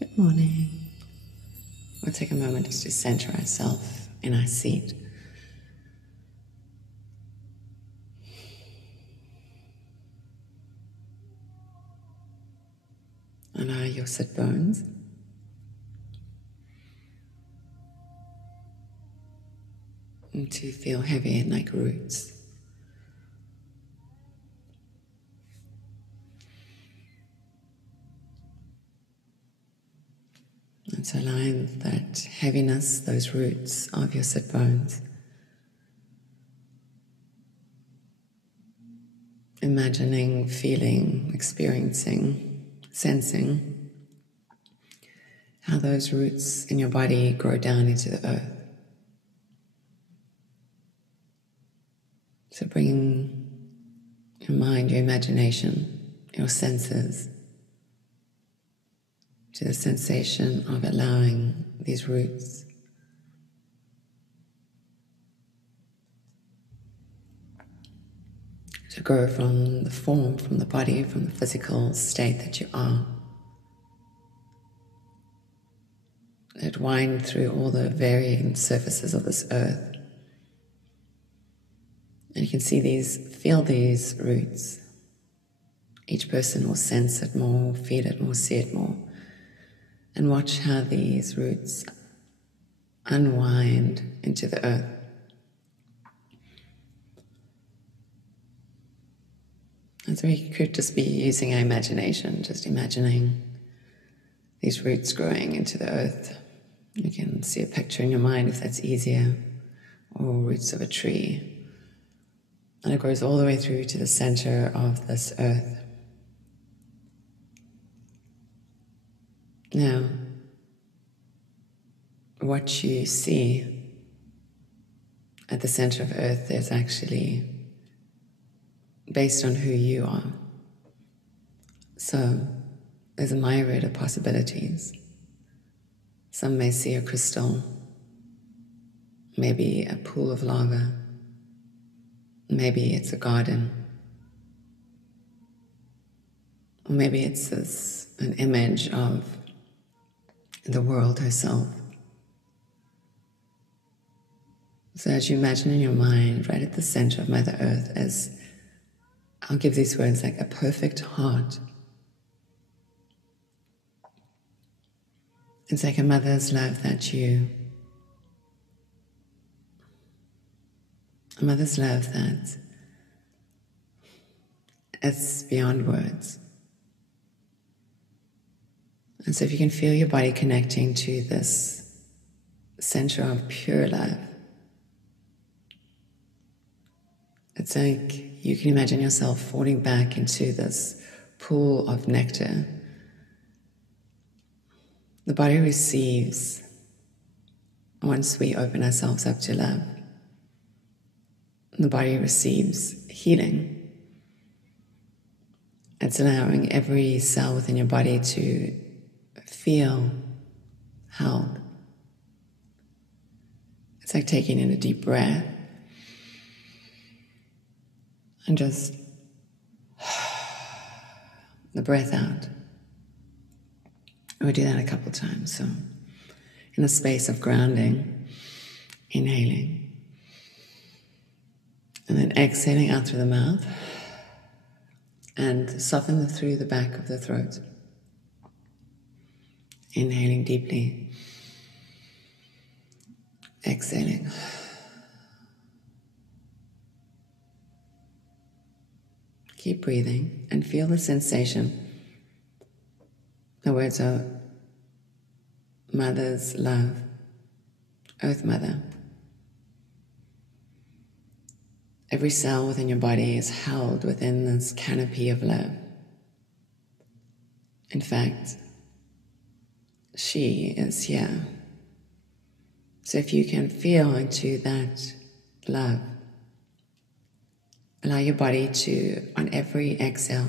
Good morning. We'll take a moment just to center ourselves in our seat. Allow your sit bones to feel heavy and like roots. And so allow that heaviness, those roots of your sit bones. Imagining, feeling, experiencing, sensing how those roots in your body grow down into the earth. So bringing your mind, your imagination, your senses to the sensation of allowing these roots to grow from the form, from the body, from the physical state that you are. That wind through all the varying surfaces of this earth. And you can see these, feel these roots. Each person will sense it more, feel it more, see it more. And watch how these roots unwind into the earth. And so we could just be using our imagination, just imagining these roots growing into the earth. You can see a picture in your mind if that's easier, or roots of a tree. And it grows all the way through to the center of this earth. Now, what you see at the center of earth is actually based on who you are. So there's a myriad of possibilities. Some may see a crystal, maybe a pool of lava, maybe it's a garden, or maybe it's an image of the world herself. So as you imagine in your mind, right at the center of Mother Earth, as I'll give these words like a perfect heart. It's like a mother's love that it's beyond words. And so if you can feel your body connecting to this center of pure love, it's like you can imagine yourself falling back into this pool of nectar. The body receives once we open ourselves up to love. The body receives healing. It's allowing every cell within your body to feel held. It's like taking in a deep breath and just the breath out. We'll do that a couple times. So in a space of grounding, inhaling, and then exhaling out through the mouth, and soften through the back of the throat. Inhaling deeply, exhaling. Keep breathing and feel the sensation. The words are Mother's love, Earth Mother. Every cell within your body is held within this canopy of love. In fact, she is here. So if you can feel into that love, allow your body to, on every exhale,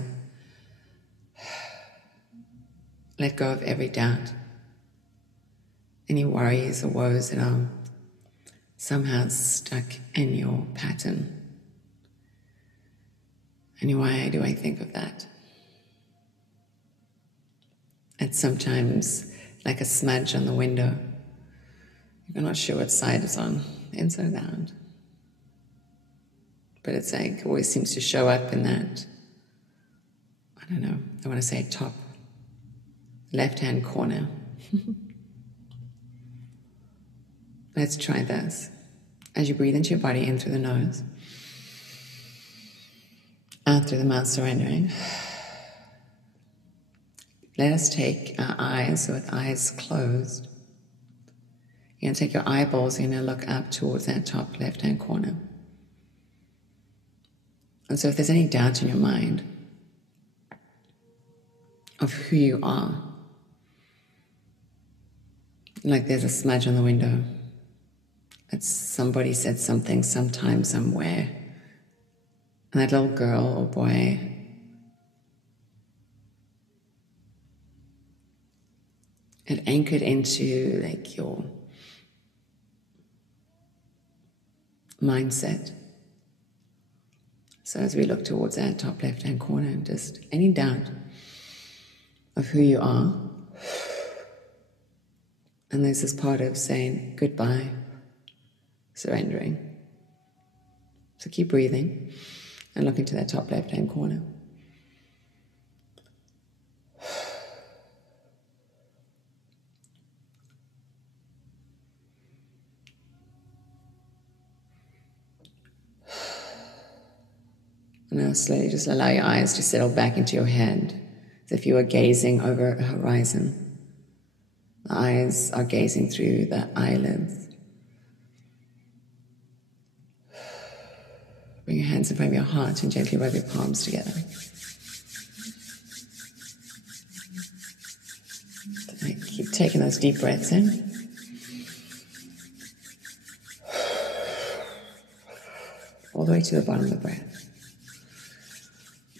let go of every doubt, any worries or woes that are somehow stuck in your pattern. And why do I think of that? It's sometimes like a smudge on the window. You're not sure what side it's on, inside or out. But it's like, always seems to show up in that, I don't know, I want to say top left-hand corner. Let's try this. As you breathe into your body, in through the nose, out through the mouth, surrendering. Let us take our eyes, so with eyes closed, you're going to take your eyeballs, you're going to look up towards that top left-hand corner. And so if there's any doubt in your mind of who you are, like there's a smudge on the window, it's somebody said something sometime, somewhere, and that little girl or boy it anchored into like your mindset. So as we look towards that top left-hand corner, just any doubt of who you are, and there's this part of saying goodbye, surrendering. So keep breathing and look into that top left-hand corner. And now slowly just allow your eyes to settle back into your head, as if you were gazing over a horizon. The eyes are gazing through the eyelids. Bring your hands in front of your heart and gently rub your palms together. Keep taking those deep breaths in. All the way to the bottom of the breath.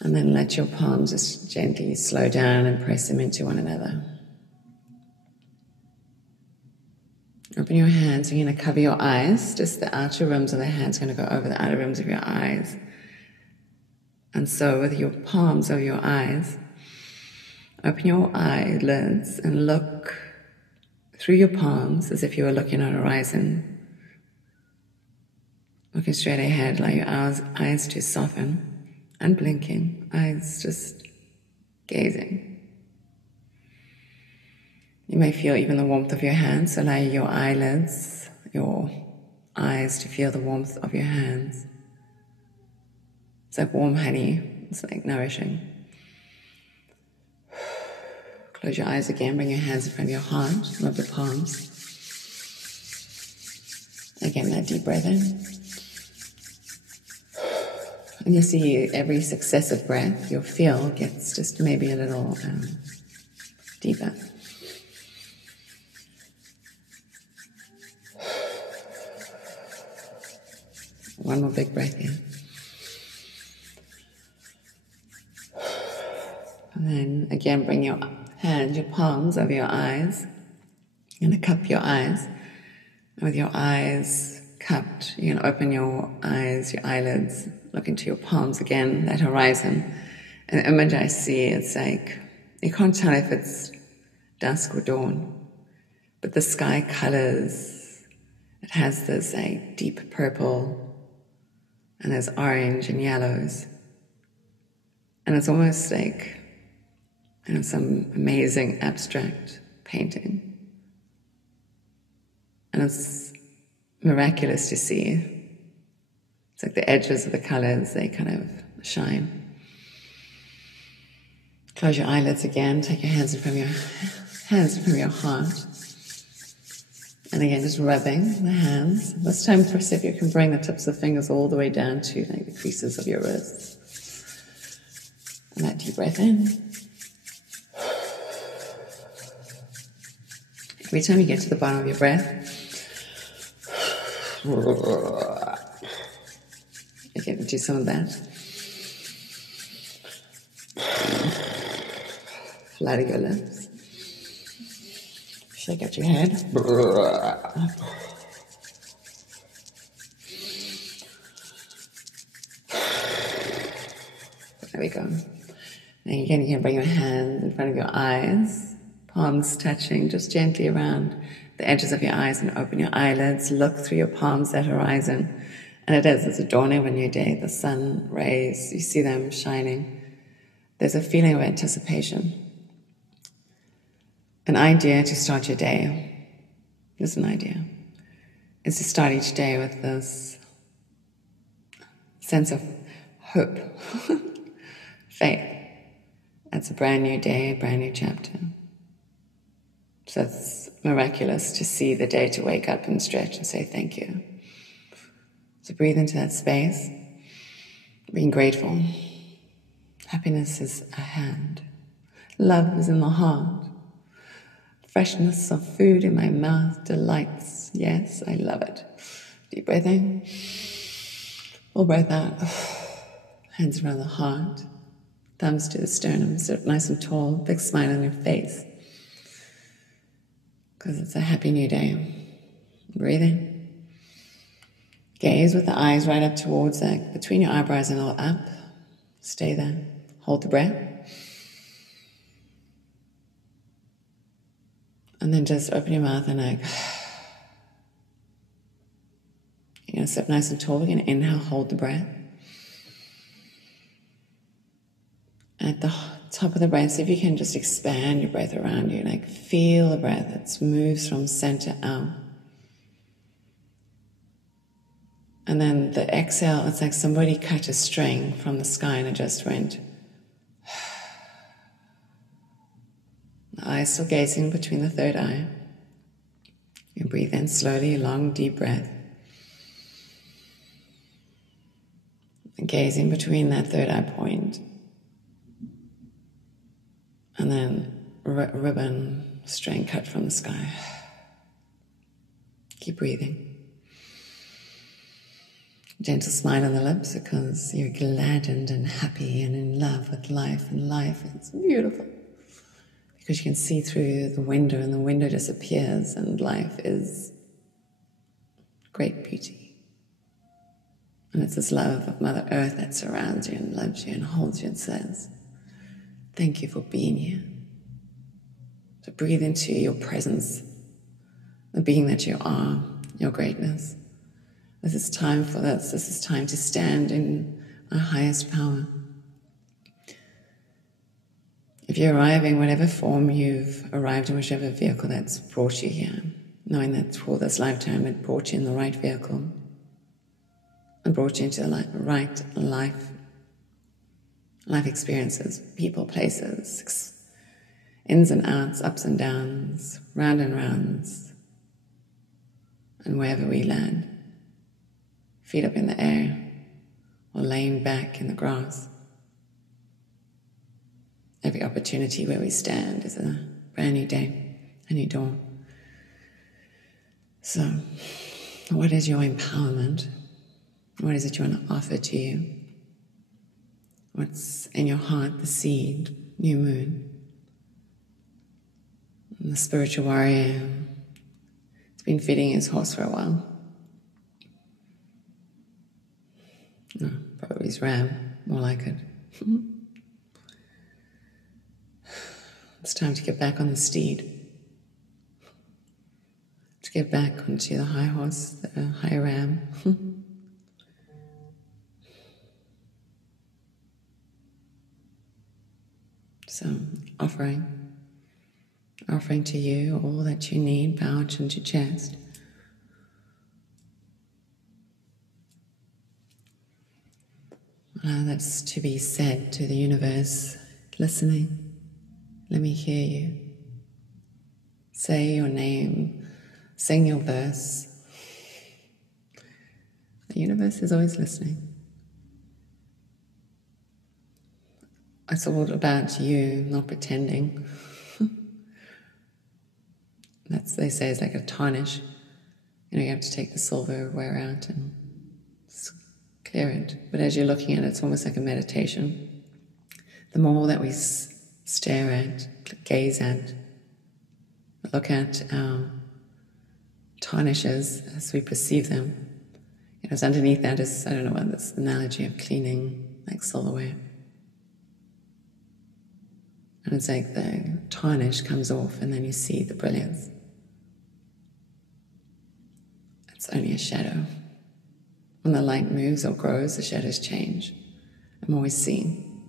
And then let your palms just gently slow down and press them into one another. Open your hands. You're going to cover your eyes. Just the outer rims of the hands are going to go over the outer rims of your eyes. And so with your palms over your eyes, open your eyelids and look through your palms as if you were looking on a horizon. Looking straight ahead, allow your eyes to soften. Unblinking, eyes just gazing. You may feel even the warmth of your hands. Allow your eyelids, your eyes to feel the warmth of your hands. It's like warm honey. It's like nourishing. Close your eyes again. Bring your hands in front of your heart. Rub the palms. Again, that deep breath in. And you'll see every successive breath, your feel gets just maybe a little deeper. One more big breath in. And then again, bring your hands, your palms over your eyes. You're going to cup your eyes. And with your eyes cupped, you're going to open your eyes, your eyelids, look into your palms again, that horizon. And the image I see, it's like, you can't tell if it's dusk or dawn, but the sky colors, it has this like deep purple, and there's orange and yellows. And it's almost like, some amazing abstract painting. And it's miraculous to see. It's like the edges of the colors, they kind of shine. Close your eyelids again. Take your hands from your heart. And again, just rubbing the hands. This time, for if you can bring the tips of the fingers all the way down to like the creases of your wrists. And that deep breath in. Every time you get to the bottom of your breath, again, do some of that. Flatter your lips. Shake out your head. There we go. And again, you can bring your hands in front of your eyes. palms touching just gently around the edges of your eyes, and open your eyelids, look through your palms at horizon. And it's a dawning of a new day. The sun rays, you see them shining. There's a feeling of anticipation. An idea to start your day. Here's an idea. Is to start each day with this sense of hope, faith. It's a brand new day, a brand new chapter. So it's miraculous to see the day, to wake up and stretch and say thank you. So breathe into that space, being grateful. Happiness is a hand. Love is in the heart. Freshness of food in my mouth delights. Yes, I love it. Deep breath in. Full breath out. Hands around the heart. Thumbs to the sternum. Sit nice and tall. Big smile on your face. Because it's a happy new day. Breathe in. Gaze with the eyes right up towards between your eyebrows and all up. Stay there. Hold the breath. And then just open your mouth and you're going to sit nice and tall. We're going to inhale, hold the breath. At the top of the breath, see if you can just expand your breath around you. Feel the breath that moves from center out. And then the exhale, it's like somebody cut a string from the sky and it just went. The eyes still gazing between the third eye. You breathe in slowly, a long, deep breath. And gazing between that third eye point. And then ribbon, string cut from the sky. Keep breathing. Gentle smile on the lips because you're gladdened and happy and in love with life. And life is beautiful. Because you can see through the window and the window disappears and life is great beauty. And it's this love of Mother Earth that surrounds you and loves you and holds you and says, thank you for being here. So breathe into your presence, the being that you are, your greatness. This is time for this. This is time to stand in our highest power. If you're arriving, whatever form you've arrived in, whichever vehicle that's brought you here, knowing that for this lifetime it brought you in the right vehicle and brought you into the right life experiences, people, places, ins and outs, ups and downs, round and rounds, and wherever we land, feet up in the air or laying back in the grass. Every opportunity where we stand is a brand new day, a new dawn. So, what is your empowerment? What is it you want to offer to you? What's in your heart, the seed, new moon? And the spiritual warrior has been feeding his horse for a while. No, probably his ram, more like it. It's time to get back on the steed. To get back onto the high horse, the high ram. So, offering to you all that you need, pouch into chest. Allow that's to be said to the universe, listening. Let me hear you. Say your name, sing your verse. The universe is always listening. It's all about you, not pretending. That's, they say, is like a tarnish. You have to take the silverware out and clear it. But as you're looking at it, it's almost like a meditation. The more that we stare at, gaze at, look at our tarnishes as we perceive them. It's underneath that is, I don't know what this analogy of cleaning, like silverware. And it's like the tarnish comes off and then you see the brilliance. It's only a shadow. When the light moves or grows, the shadows change. I'm always seen.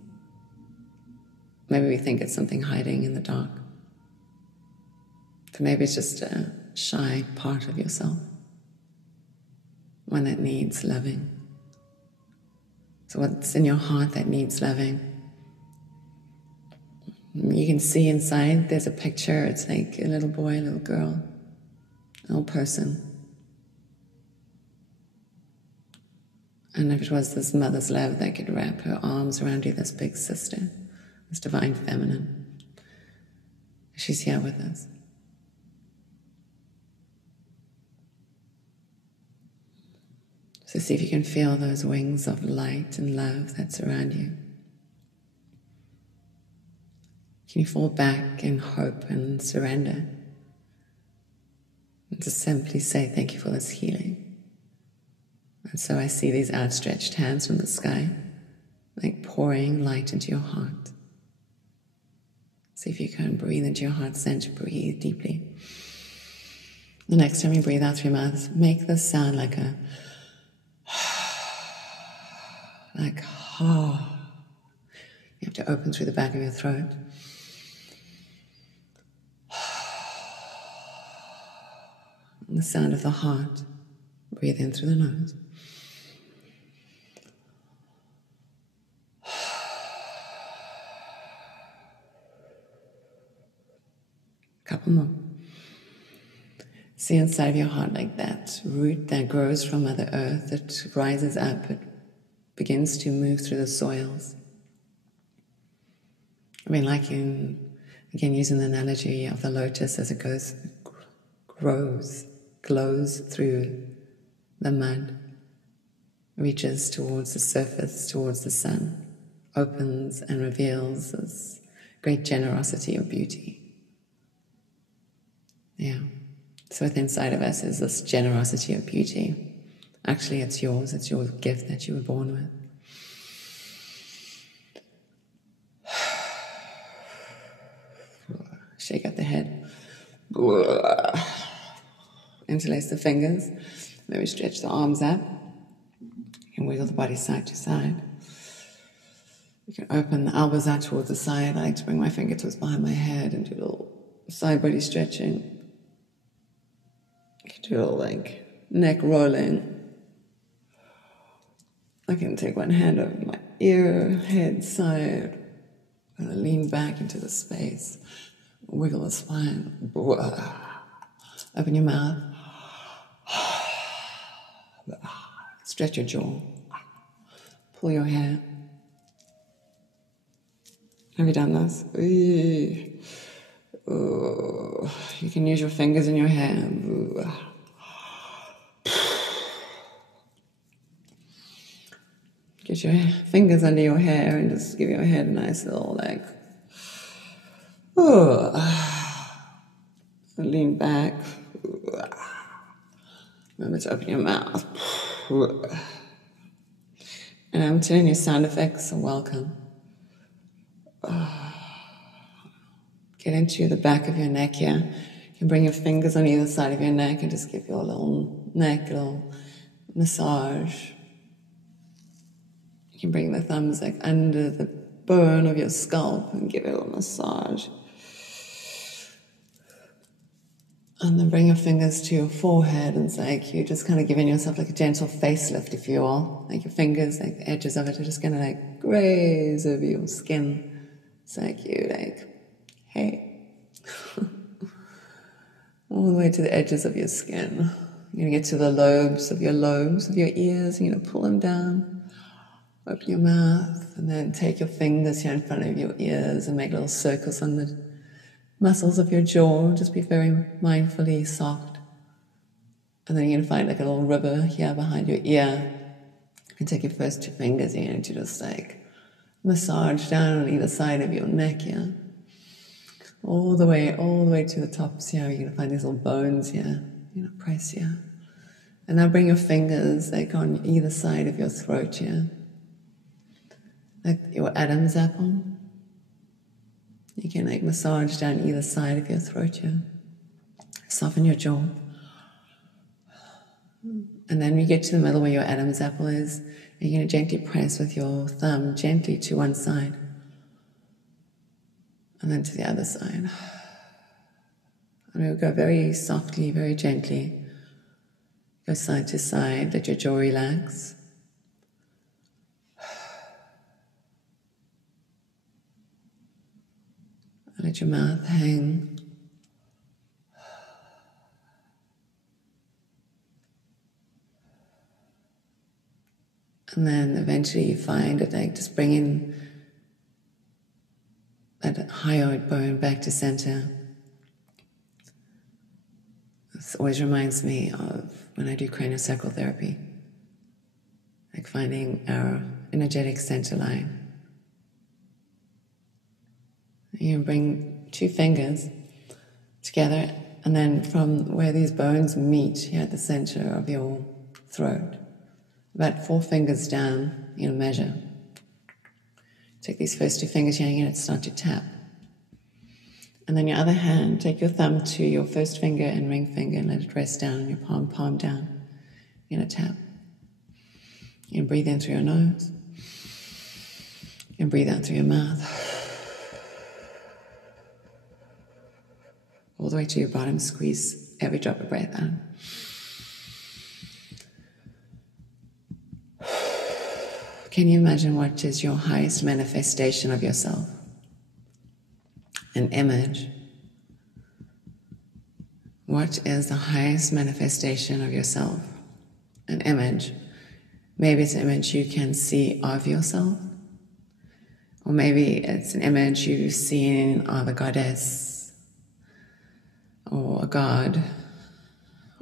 Maybe we think it's something hiding in the dark. But maybe it's just a shy part of yourself. One that needs loving. So what's in your heart that needs loving? You can see inside, there's a picture. It's like a little boy, a little girl, a little person. And if it was this mother's love that could wrap her arms around you, this big sister, this divine feminine, she's here with us. So see if you can feel those wings of light and love that surround you. Can you fall back in hope and surrender? And just simply say, thank you for this healing. And so I see these outstretched hands from the sky, like pouring light into your heart. See if you can breathe into your heart center, breathe deeply. The next time you breathe out through your mouth, make this sound like a You have to open through the back of your throat. And the sound of the heart. Breathe in through the nose. Couple more. See inside of your heart like that root that grows from Mother Earth, it rises up, it begins to move through the soils. I mean, like again, using the analogy of the lotus as it glows through the mud, reaches towards the surface, towards the sun, opens and reveals this great generosity of beauty. Yeah. So within inside of us is this generosity of beauty. Actually, it's yours. It's your gift that you were born with. Shake out the head. Interlace the fingers. Maybe stretch the arms up. You can wiggle the body side to side. You can open the elbows out towards the side. I like to bring my fingertips behind my head and do a little side body stretching. You can do a little like neck rolling. I can take one hand over my ear, head, side, and lean back into the space. Wiggle the spine. Open your mouth. Stretch your jaw. Pull your hair. Have you done this? You can use your fingers in your hair. Get your fingers under your hair and just give your head a nice little like, lean back. Remember to open your mouth. And I'm telling you, sound effects are welcome. Get into the back of your neck here. You can bring your fingers on either side of your neck and just give your little neck a little massage. You can bring the thumbs like under the bone of your scalp and give it a little massage. And then bring your fingers to your forehead, and it's like you're just kind of giving yourself like a gentle facelift, if you will. Like your fingers, like the edges of it are just going to like graze over your skin. It's like you like, hey. All the way to the edges of your skin. You're going to get to the lobes of your ears. You're going to pull them down. Open your mouth, and then take your fingers here in front of your ears and make little circles on the muscles of your jaw. Just be very mindfully soft. And then you're going to find like a little river here behind your ear. You can take your first two fingers here and just like massage down on either side of your neck here. All the way to the tops here. You're going to find these little bones here. You're going to press here. And now bring your fingers like on either side of your throat here. Like your Adam's apple. You can like massage down either side of your throat here. Soften your jaw. And then we get to the middle where your Adam's apple is. You're going to gently press with your thumb gently to one side. And then to the other side. And we'll go very softly, very gently. Go side to side. Let your jaw relax. Let your mouth hang. And then eventually you find it like just bringing that hyoid bone back to center. This always reminds me of when I do craniosacral therapy, like finding our energetic center line. You bring 2 fingers together, and then from where these bones meet here at the center of your throat, about 4 fingers down, you'll measure. Take these first 2 fingers here, and you're going to start to tap. And then your other hand, take your thumb to your first finger and ring finger and let it rest down on your palm down. You're going to tap. You breathe in through your nose. And breathe out through your mouth. All the way to your bottom, squeeze every drop of breath out. Can you imagine what is your highest manifestation of yourself? An image. What is the highest manifestation of yourself? An image. Maybe it's an image you can see of yourself. Or maybe it's an image you've seen of a goddess, or a god,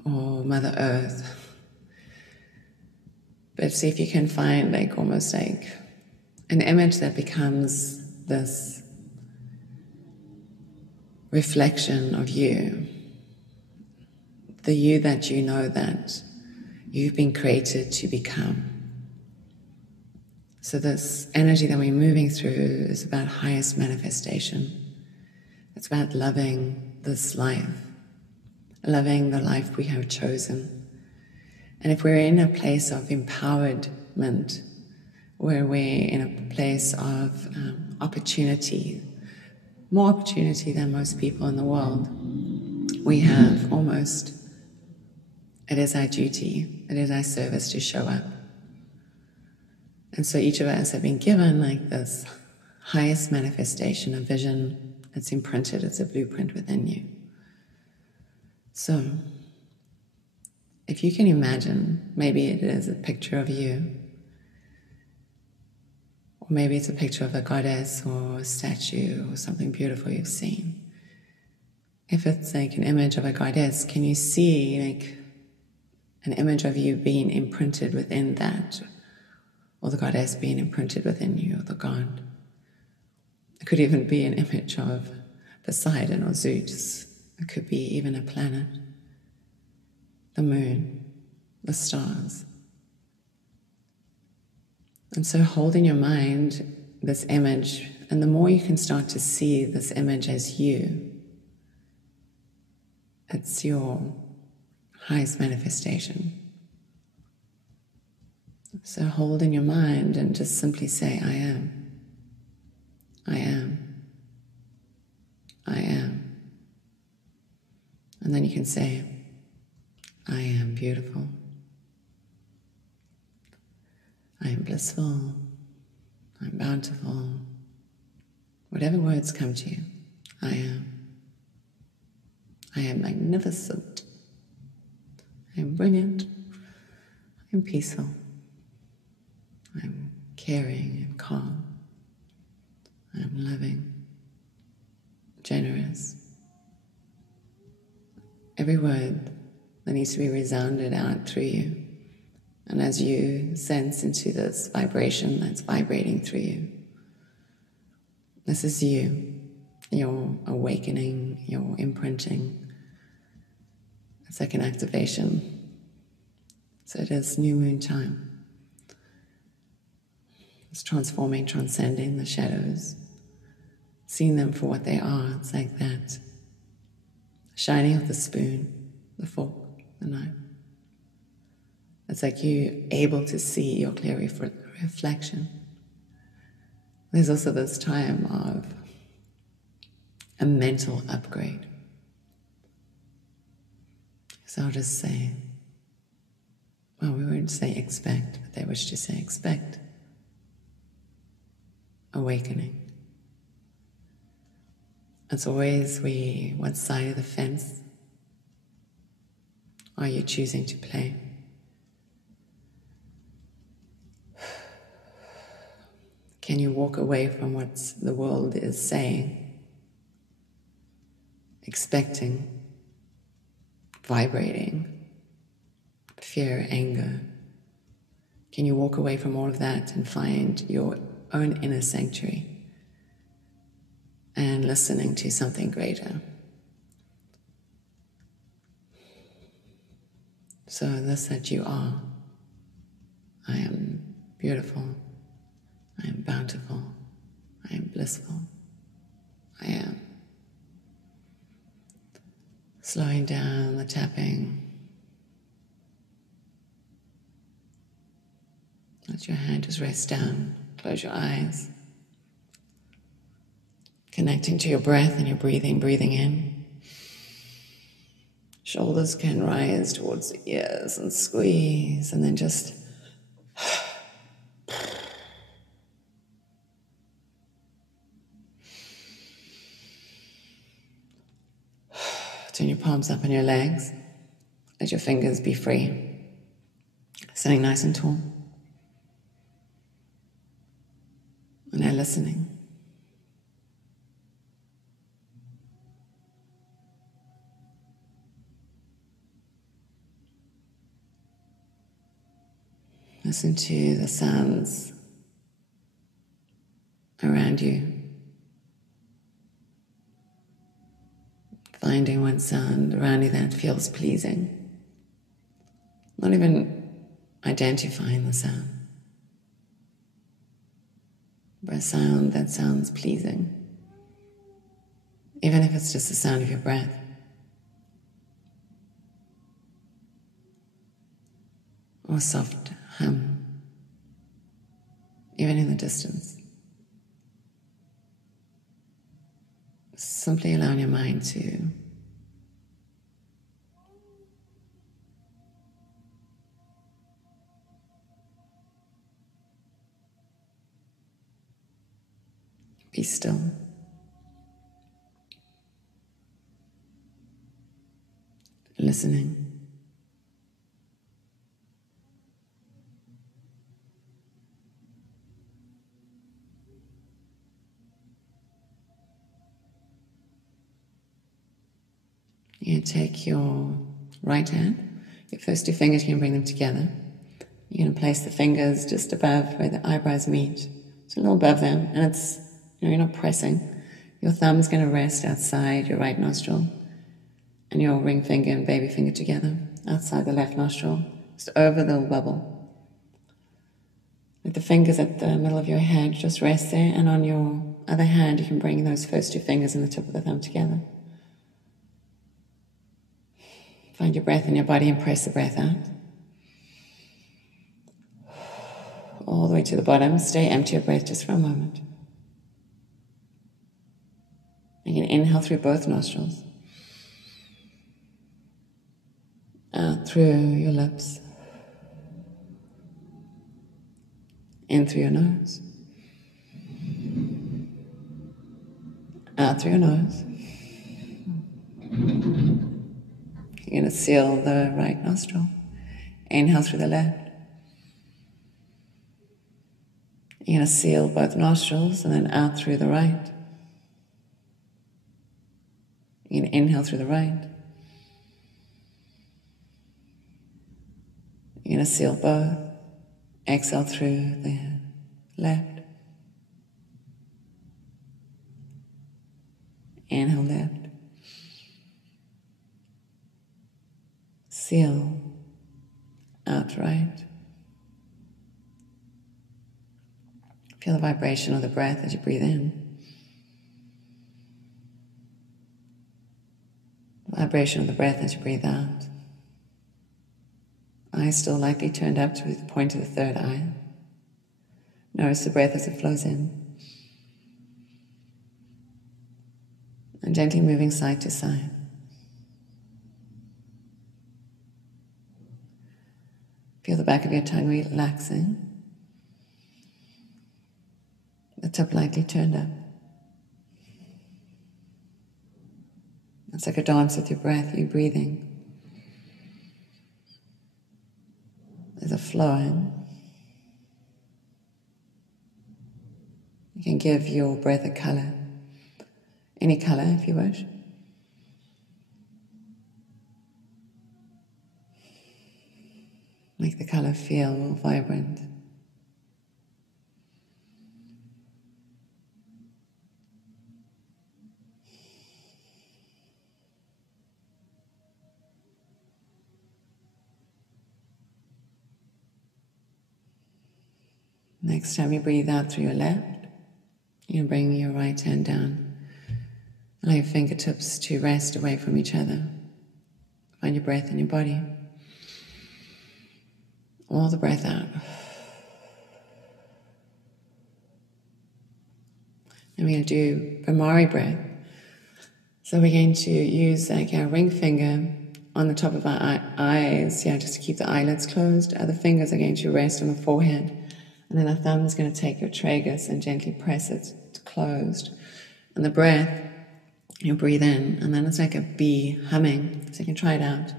or Mother Earth. But see if you can find like almost like an image that becomes this reflection of you. The you that you know that you've been created to become. So this energy that we're moving through is about highest manifestation. It's about loving this life, loving the life we have chosen. And if we're in a place of empowerment, where we're in a place of opportunity, more opportunity than most people in the world, we have almost, it is our duty, it is our service to show up. And so each of us have been given like this highest manifestation, a vision that's imprinted, it's a blueprint within you. So, if you can imagine, maybe it is a picture of you, or maybe it's a picture of a goddess or a statue or something beautiful you've seen. If it's like an image of a goddess, can you see like an image of you being imprinted within that, or the goddess being imprinted within you, or the god? It could even be an image of Poseidon or Zeus. It could be even a planet, the moon, the stars. And so hold in your mind this image, and the more you can start to see this image as you, it's your highest manifestation. So hold in your mind and just simply say, I am. I am. I am. And then you can say, I am beautiful. I am blissful. I'm bountiful. Whatever words come to you, I am. I am magnificent. I am brilliant. I am peaceful. I am caring and calm. I am loving, generous. Every word that needs to be resounded out through you. And as you sense into this vibration that's vibrating through you, this is you, your awakening, your imprinting. It's like an activation. So it is new moon time. It's transforming, transcending the shadows. seeing them for what they are. It's like that shining of the spoon, the fork, the knife. It's like you able to see your clear reflection. There's also this time of a mental upgrade. So I'll just say, well, we won't say expect, but they wish to say expect awakening. It's always what side of the fence are you choosing to play? Can you walk away from what the world is saying, expecting, vibrating, fear, anger? Can you walk away from all of that and find your own inner sanctuary and listening to something greater? So this that you are, I am beautiful, I am bountiful, I am blissful, I am. Slowing down the tapping. Let your hand just rest down. Close your eyes. Connecting to your breath and your breathing in. Shoulders can rise towards the ears and squeeze, and then just turn your palms up on your legs. Let your fingers be free. Sitting nice and tall. And now listening. Listen to the sounds around you. Finding one sound around you that feels pleasing. Not even identifying the sound, but a sound that sounds pleasing. Even if it's just the sound of your breath. Or a soft hum, even in the distance. Simply allowing your mind to be still. Listening. You take your right hand, your first two fingers, you can bring them together. You're going to place the fingers just above where the eyebrows meet, so a little above them, and it's, you're not pressing. Your thumb's going to rest outside your right nostril, and your ring finger and baby finger together, outside the left nostril, just over the little bubble. With the fingers at the middle of your head, just rest there, and on your other hand, you can bring those first two fingers and the tip of the thumb together. Find your breath in your body and press the breath out. All the way to the bottom. Stay empty of breath just for a moment. You can inhale through both nostrils. Out through your lips. In through your nose. Out through your nose. You're going to seal the right nostril. Inhale through the left. You're going to seal both nostrils and then out through the right. You're going to inhale through the right. You're going to seal both. Exhale through the left. Inhale left. Seal out right. Feel the vibration of the breath as you breathe in. vibration of the breath as you breathe out. Eyes still lightly turned up to the point of the third eye. Notice the breath as it flows in. And gently moving side to side. Feel the back of your tongue relaxing. The top lightly turned up. It's like a dance with your breath, you breathing. There's a flowing. You can give your breath a color. Any color if you wish. Make the color feel vibrant. Next time you breathe out through your left, you bring your right hand down. Allow your fingertips to rest away from each other. Find your breath in your body. All the breath out. And we're going to do Bhamari breath. So we're going to use like our ring finger on the top of our eyes, just to keep the eyelids closed. Other fingers are going to rest on the forehead. And then our thumb is going to take your tragus and gently press it closed. And the breath, you breathe in, and then it's like a bee humming. So you can try it out.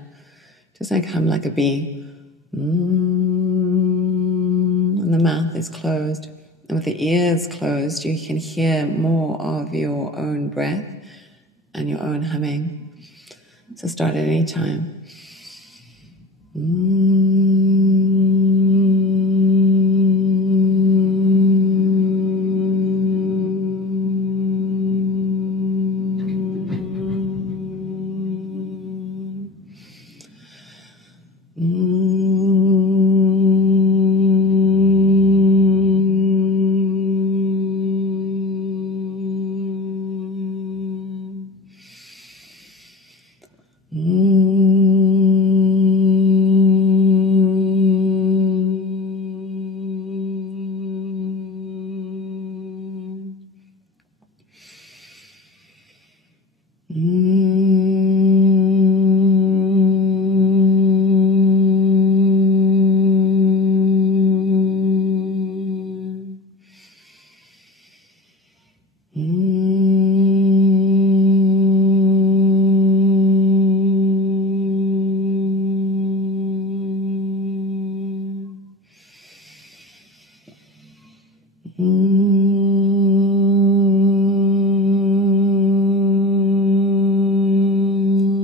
Just like hum like a bee. And the mouth is closed. And with the ears closed, you can hear more of your own breath and your own humming. So start at any time.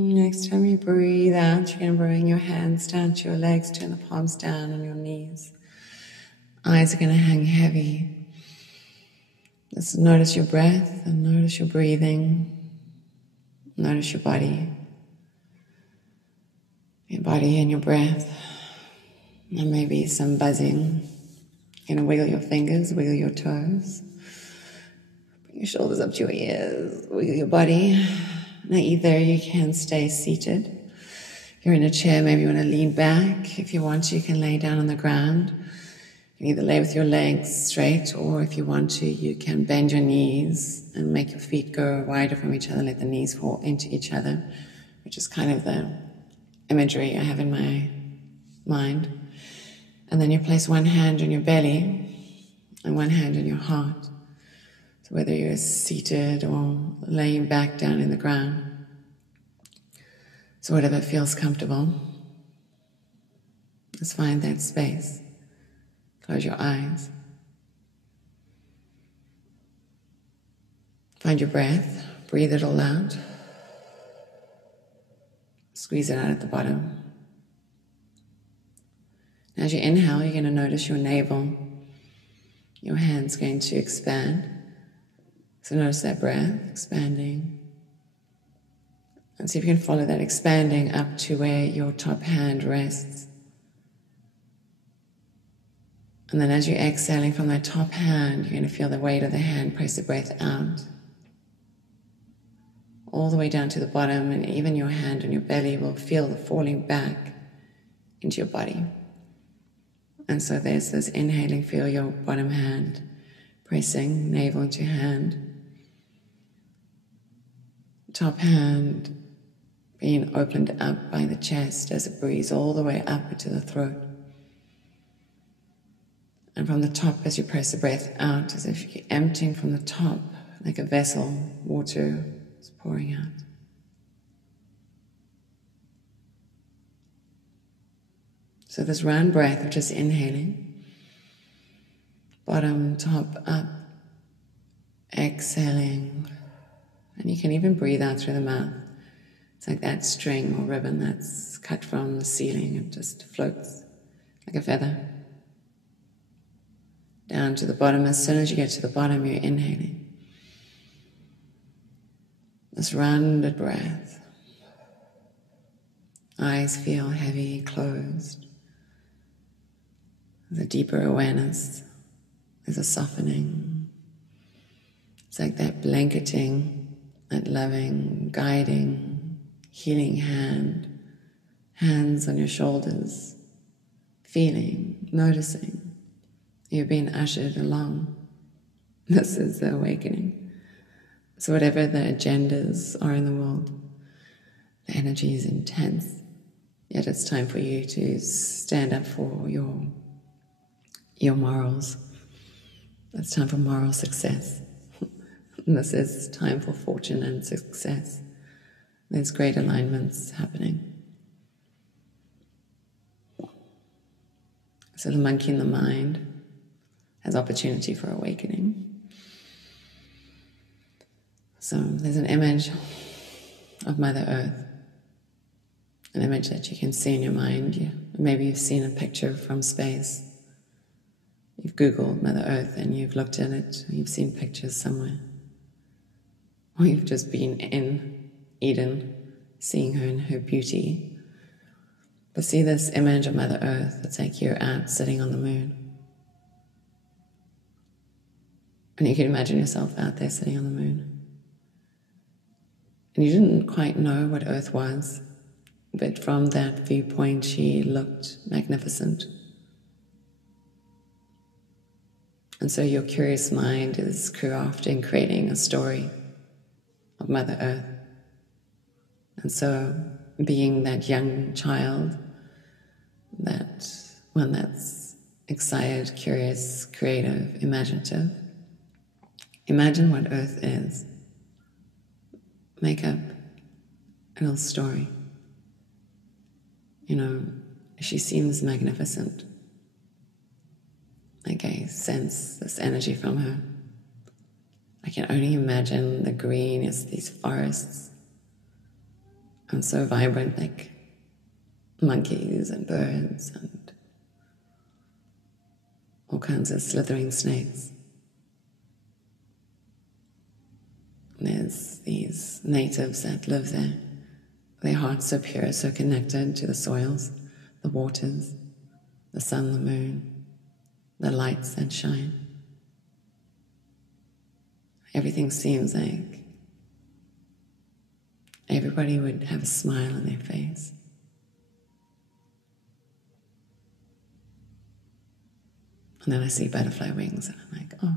Next time you breathe out, you're going to bring your hands down to your legs, turn the palms down on your knees. Eyes are going to hang heavy. Just notice your breath and notice your breathing. Notice your body and your breath. And maybe some buzzing. You're going to wiggle your fingers, wiggle your toes. Bring your shoulders up to your ears, wiggle your body. Now either you can stay seated. If you're in a chair, maybe you want to lean back. If you want to, you can lay down on the ground. You can either lay with your legs straight, or if you want to, you can bend your knees and make your feet go wider from each other, let the knees fall into each other, which is kind of the imagery I have in my mind. And then you place one hand on your belly and one hand on your heart. So whether you're seated or laying back down in the ground. So whatever feels comfortable. Just find that space. Close your eyes. Find your breath. Breathe it all out. Squeeze it out at the bottom. As you inhale, you're going to notice your navel. Your hand's going to expand. So notice that breath expanding. And see if you can follow that expanding up to where your top hand rests. And then as you're exhaling from that top hand, you're going to feel the weight of the hand press the breath out. all the way down to the bottom, and even your hand on your belly will feel the falling back into your body. And so there's this inhaling, feel your bottom hand pressing navel into hand, top hand being opened up by the chest as it breathes all the way up into the throat. And from the top, as you press the breath out, as if you're emptying from the top, like a vessel, water is pouring out. So this round breath of just inhaling, bottom, top, up, exhaling, and you can even breathe out through the mouth. It's like that string or ribbon that's cut from the ceiling and just floats like a feather. Down to the bottom. As soon as you get to the bottom, you're inhaling. This rounded breath. Eyes feel heavy, closed. There's a deeper awareness. There's a softening. It's like that blanketing, that loving, guiding, healing hand. Hands on your shoulders. Feeling, noticing. You're being ushered along. This is the awakening. So whatever the agendas are in the world, the energy is intense. Yet it's time for you to stand up for your morals. It's time for moral success. And this is time for fortune and success. There's great alignments happening. So the monkey in the mind has opportunity for awakening. So there's an image of Mother Earth, an image that you can see in your mind. Maybe you've seen a picture from space. You've Googled Mother Earth and you've looked at it, or you've seen pictures somewhere. Or you've just been in Eden, seeing her in her beauty. But see this image of Mother Earth, it's like you're out sitting on the moon. And you can imagine yourself out there sitting on the moon. And you didn't quite know what Earth was, but from that viewpoint she looked magnificent. And so your curious mind is crafting, creating a story of Mother Earth. And so being that young child, that one that's excited, curious, creative, imaginative, imagine what Earth is. Make up a little story. She seems magnificent. Like I sense this energy from her. I can only imagine the green is these forests. And so vibrant, like monkeys and birds and all kinds of slithering snakes. And there's these natives that live there. Their hearts so pure, so connected to the soils, the waters, the sun, the moon, the lights that shine. Everything seems like everybody would have a smile on their face. And then I see butterfly wings and I'm like, oh.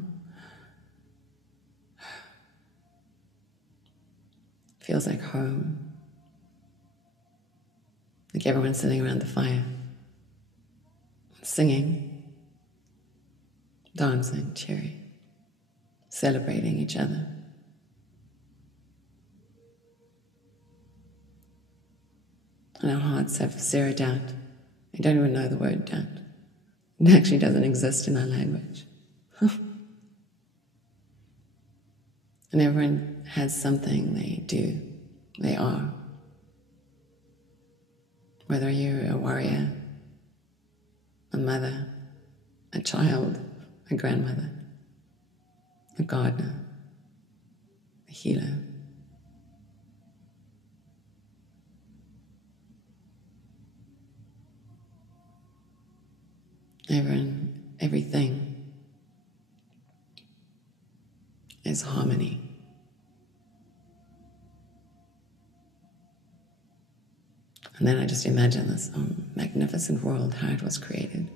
Feels like home. Like everyone's sitting around the fire, singing, dancing, cheering, celebrating each other. And our hearts have zero doubt. We don't even know the word doubt. It actually doesn't exist in our language. And everyone has something they do, they are. Whether you're a warrior, a mother, a child, a grandmother, a gardener, a healer. Everything is harmony. And then I just imagine this magnificent world, how it was created.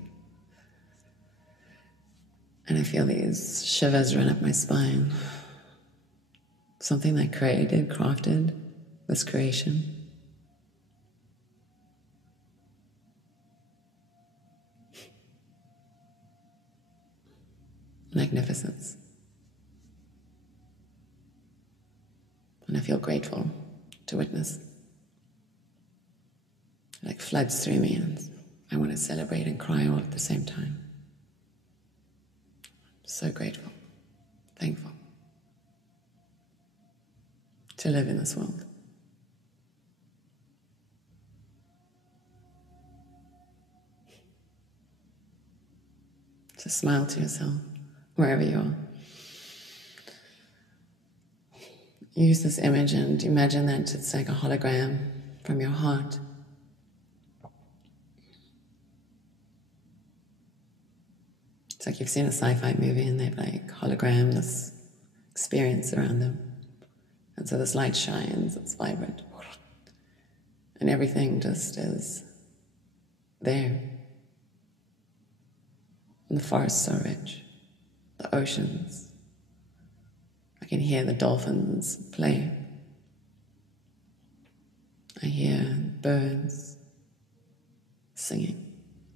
And I feel these shivers run up my spine. Something that crafted this creation. Magnificence. And I feel grateful to witness. It like floods through me, and I want to celebrate and cry all at the same time. So grateful, thankful to live in this world. So smile to yourself, wherever you are. Use this image and imagine that it's like a hologram from your heart. It's like you've seen a sci-fi movie and they've like hologram this experience around them. And so this light shines, it's vibrant. And everything just is there. And the forests are rich, the oceans. I can hear the dolphins play. I hear birds singing,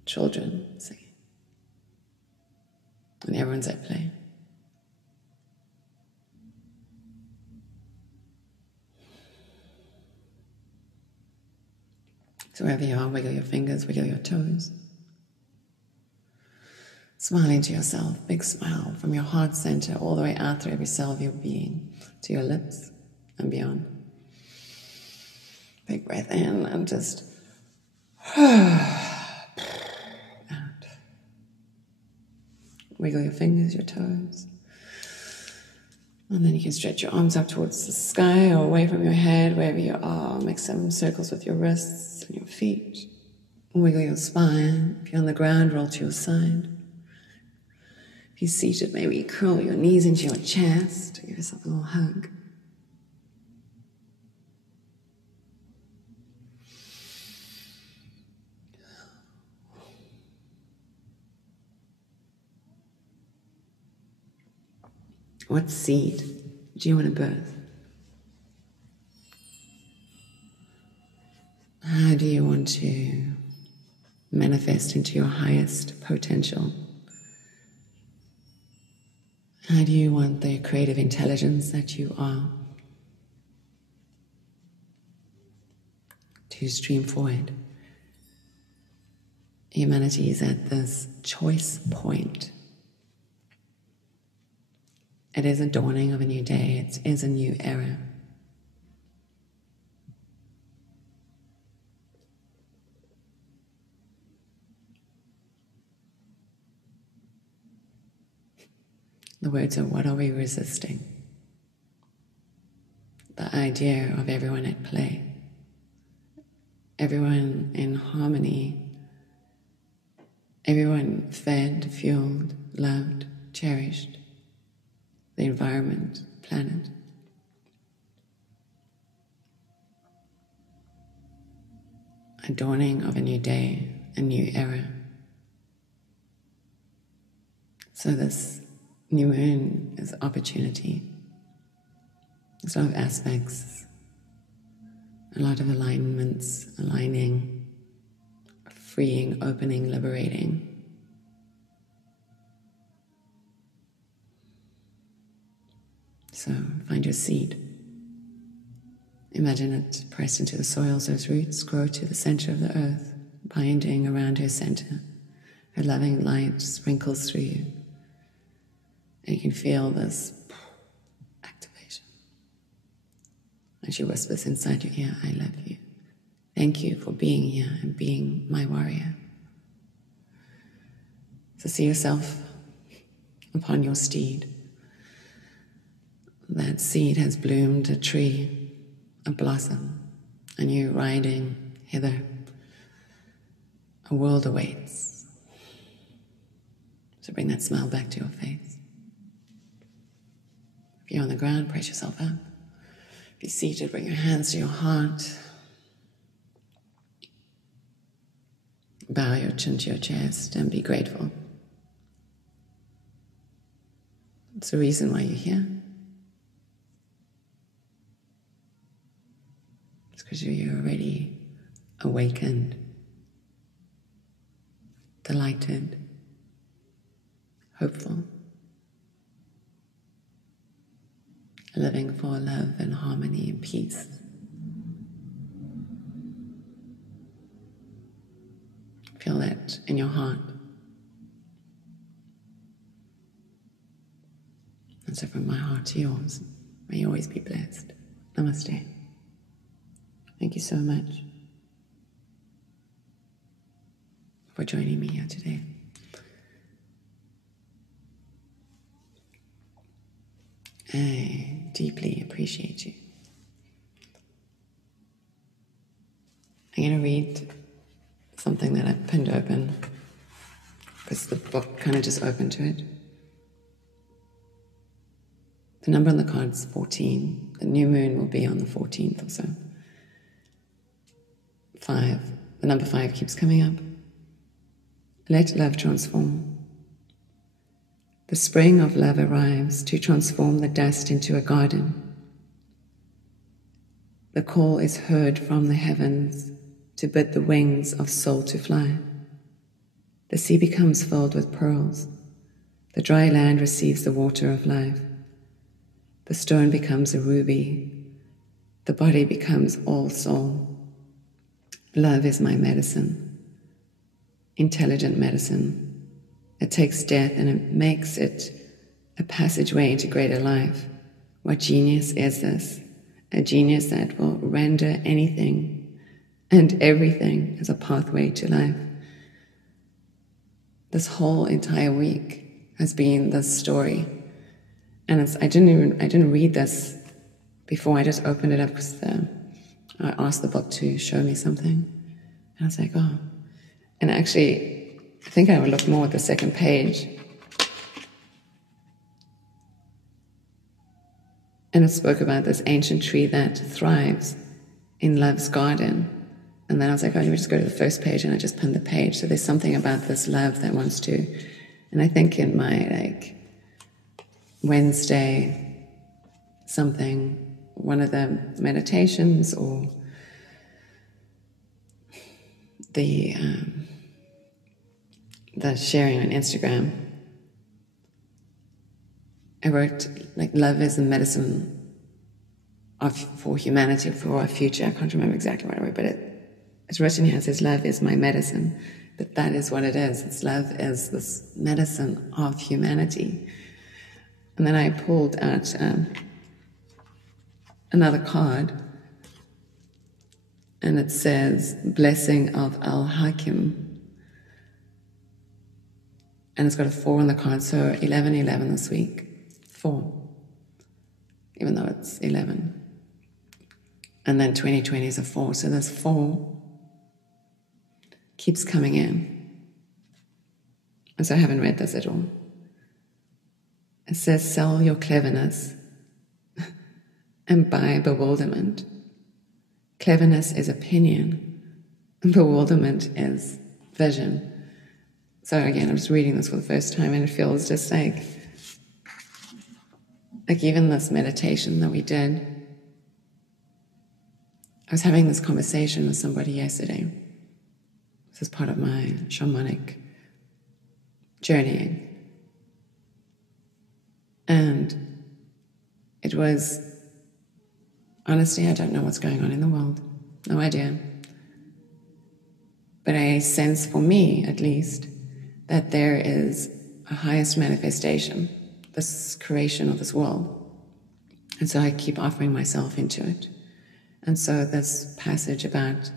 children singing. And everyone's at play. So wherever you are, wiggle your fingers, wiggle your toes. Smiling to yourself, big smile from your heart center all the way out through every cell of your being to your lips and beyond. Big breath in and just out. Wiggle your fingers, your toes. And then you can stretch your arms up towards the sky or away from your head, wherever you are. Make some circles with your wrists and your feet. Wiggle your spine. If you're on the ground, roll to your side. If you're seated, maybe curl your knees into your chest. Give yourself a little hug. What seed do you want to birth? How do you want to manifest into your highest potential? How do you want the creative intelligence that you are to stream forward? Humanity is at this choice point. It is a dawning of a new day. It is a new era. The words are, what are we resisting? The idea of everyone at play. Everyone in harmony. Everyone fed, fueled, loved, cherished. The environment, planet. A dawning of a new day, a new era. So this new moon is opportunity. There's a lot of aspects, a lot of alignments, aligning, freeing, opening, liberating. So find your seed. Imagine it pressed into the soils. Those roots grow to the center of the earth, binding around her center. Her loving light sprinkles through you. And you can feel this activation. And she whispers inside your ear, I love you. Thank you for being here and being my warrior. So see yourself upon your steed. That seed has bloomed a tree, a blossom, and you riding hither. A world awaits. So bring that smile back to your face. If you're on the ground, brace yourself up. If you're seated, bring your hands to your heart. Bow your chin to your chest and be grateful. It's the reason why you're here. It's because you're already awakened, delighted, hopeful, living for love and harmony and peace. Feel that in your heart. And so from my heart to yours, may you always be blessed. Namaste. Thank you so much for joining me here today. I deeply appreciate you. I'm going to read something that I pinned open because the book kind of just opened to it. The number on the card is 14. The new moon will be on the 14th or so. 5. The number 5 keeps coming up. Let love transform. The spring of love arrives to transform the dust into a garden. The call is heard from the heavens to bid the wings of soul to fly. The sea becomes filled with pearls. The dry land receives the water of life. The stone becomes a ruby. The body becomes all soul. Love is my medicine, intelligent medicine. It takes death and it makes it a passageway into greater life. What genius is this? A genius that will render anything and everything as a pathway to life. This whole entire week has been this story. And I didn't read this before. I just opened it up because I asked the book to show me something. And I was like, oh. And actually, I think I would look more at the second page. And it spoke about this ancient tree that thrives in love's garden. And then I was like, oh, let me just go to the first page, and I just pinned the page. So there's something about this love that wants to, and I think in my Wednesday something, one of the meditations or the sharing on Instagram, I wrote love is the medicine for humanity, for our future. I can't remember exactly what I wrote, but it's written here. It says, love is my medicine. But that is what it is. It's love is this medicine of humanity. And then I pulled out another card, and it says, Blessing of Al-Hakim. And it's got a 4 on the card, so 11/11 this week. 4, even though it's 11. And then 2020 is a 4, so this 4 keeps coming in. And so I haven't read this at all. It says, sell your cleverness and buy bewilderment. Cleverness is opinion, and bewilderment is vision. So again, I'm just reading this for the first time, and it feels just like even this meditation that we did. I was having this conversation with somebody yesterday. This is part of my shamanic journeying. And it was, honestly, I don't know what's going on in the world. No idea. But I sense, for me at least, that there is a highest manifestation, this creation of this world. And so I keep offering myself into it. And so this passage about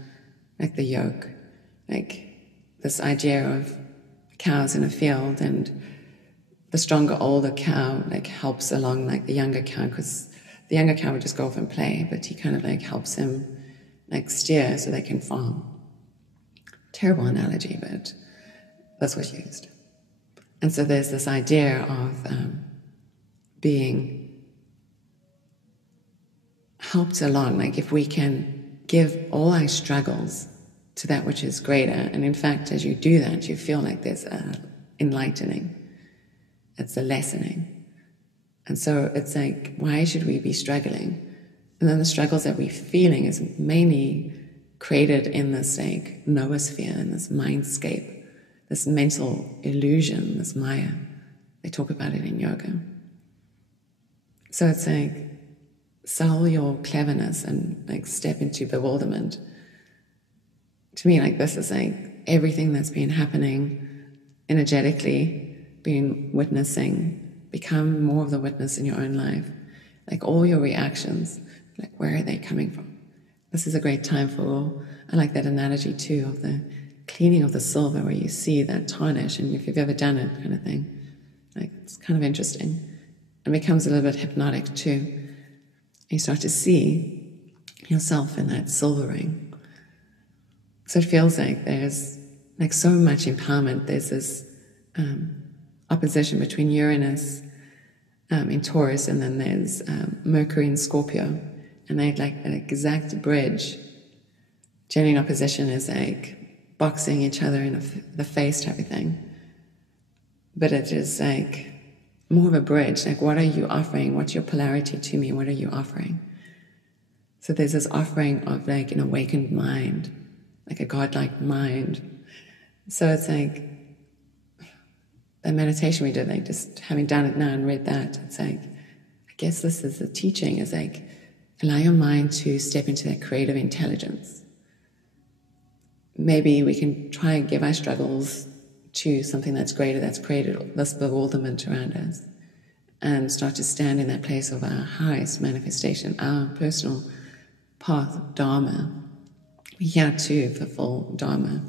the yoke, this idea of cows in a field, and the stronger, older cow helps along the younger cow, because the younger cow would just go off and play, but he kind of helps him steer so they can farm. Terrible analogy, but that's what's used. And so there's this idea of being helped along. If we can give all our struggles to that which is greater. And in fact, as you do that, you feel like there's a enlightening. It's a lessening. And so it's like, why should we be struggling? And then the struggles that we're feeling is mainly created in this like noosphere, in this mindscape, this mental illusion, this Maya. They talk about it in yoga. So it's like, sell your cleverness and like step into bewilderment. To me, like this is like everything that's been happening energetically, been witnessing, become more of the witness in your own life. Like all your reactions, like where are they coming from? This is a great time for, I like that analogy too, of the cleaning of the silver where you see that tarnish, and if you've ever done it kind of thing, like it's kind of interesting. It becomes a little bit hypnotic too. You start to see yourself in that silvering. So it feels like there's like so much empowerment. There's this opposition between Uranus in Taurus, and then there's Mercury in Scorpio, and they're like an exact bridge. Generally, opposition is like boxing each other in the face type of thing, but it is like more of a bridge. Like, what are you offering? What's your polarity to me? What are you offering? So there's this offering of like an awakened mind, like a godlike mind. So it's like the meditation we did, like just having done it now and read that, it's like, I guess this is the teaching, is like, allow your mind to step into that creative intelligence. Maybe we can try and give our struggles to something that's greater, that's created this bewilderment around us, and start to stand in that place of our highest manifestation, our personal path of Dharma. We're here to fulfill Dharma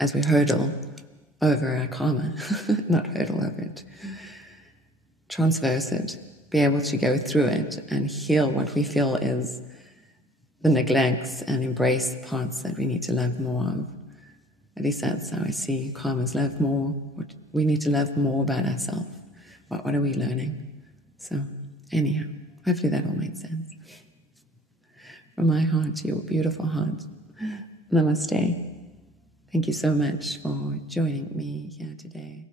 as we hurdle over our karma, not hurdle over it, transverse it, be able to go through it and heal what we feel is the neglects and embrace the parts that we need to love more of. At least that's how I see karmas. Love more. We need to love more about ourselves. What are we learning? So anyhow, hopefully that all made sense. From my heart to your beautiful heart, namaste. Thank you so much for joining me here today.